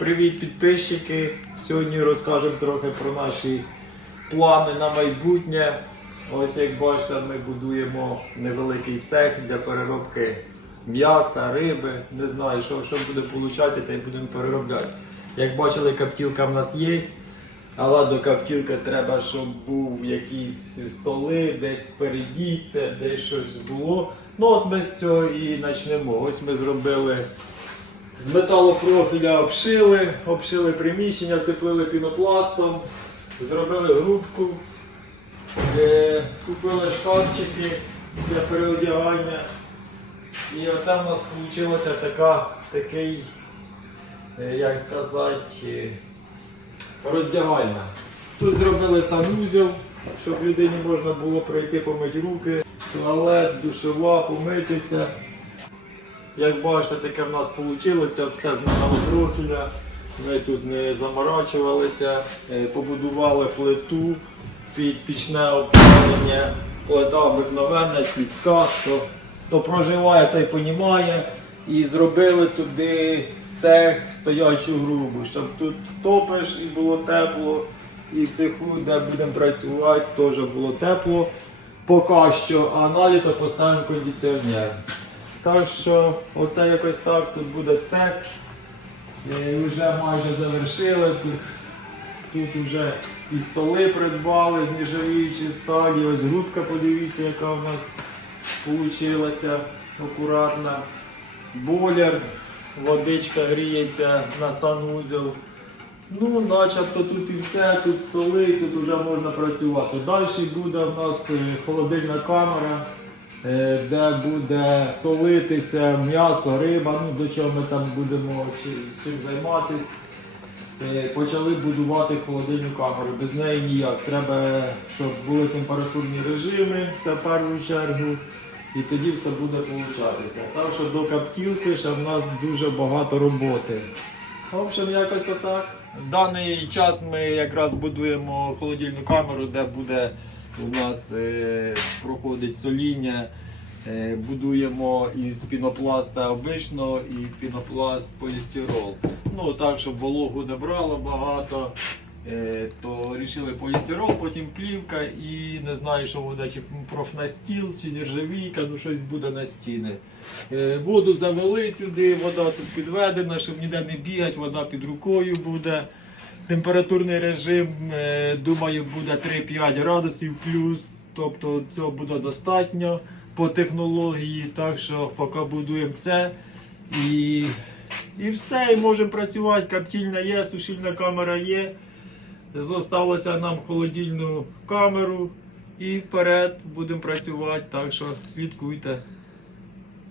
Привіт, підписчики! Сьогодні розкажемо трохи про наші плани на майбутнє. Ось як бачите, ми будуємо невеликий цех для переробки м'яса, риби. Не знаю, що, що буде получатися, та й будемо переробляти. Як бачили, каптілка в нас є. Але до каптілки треба, щоб був якісь столи, десь передійця, десь щось було. Ну от ми з цього і почнемо. Ось ми зробили з металопрофіля обшили, обшили приміщення, втеплили пінопластом, зробили грубку, купили шкафчики для переодягання. І оце в нас вийшла така, такий, е, як сказати, е, роздягальна. Тут зробили санузел, щоб людині можна було пройти помити руки, туалет, душова, помитися. Як бачите, таке в нас вийшло, все з металопрофіля. Ми тут не заморачувалися, Е, побудували плиту під пічне опалення, плита обикновенна, людська, хто, хто проживає, той розуміє. І зробили туди цех стоячу грубу, щоб тут топиш і було тепло, і в цеху, де будемо працювати, теж було тепло поки що, а на літо поставимо кондиціонер. Так що оце якось так, тут буде цех. Е, Вже майже завершили. Тут, тут вже і столи придбали з нержавіючої. Ось грудка, подивіться, яка у нас вийшла акуратна. Бойлер, водичка гріється на санузел. Ну, начебто тут і все, тут столи, тут вже можна працювати. Далі буде в нас е, холодильна камера, де буде солитися м'ясо, риба, ну до чого ми там будемо чи- чим займатися. Е, Почали будувати холодильну камеру. Без неї ніяк. Треба, щоб були температурні режими, це в першу чергу. І тоді все буде получатися. Так що до каптілки ще в нас дуже багато роботи. В общем, якось отак. В даний час ми якраз будуємо холодильну камеру, де буде у нас е, проходить соління. Е, будуємо із пінопласта обичного і пінопласт полістирол. Ну так, щоб вологу не брало багато. Е, то вирішили полістирол, потім плівка і не знаю, що буде, чи профнастіл, чи нержавійка, ну щось буде на стіни. Воду завели сюди, вода тут підведена, щоб ніде не бігати, вода під рукою буде. Температурний режим, е, думаю, буде 3-5 градусів плюс, тобто цього буде достатньо по технології. Так що поки будуємо це і, і все, і можемо працювати. Каптільна є, сушильна камера є. Зосталося нам холодильну камеру і вперед будемо працювати, так що слідкуйте.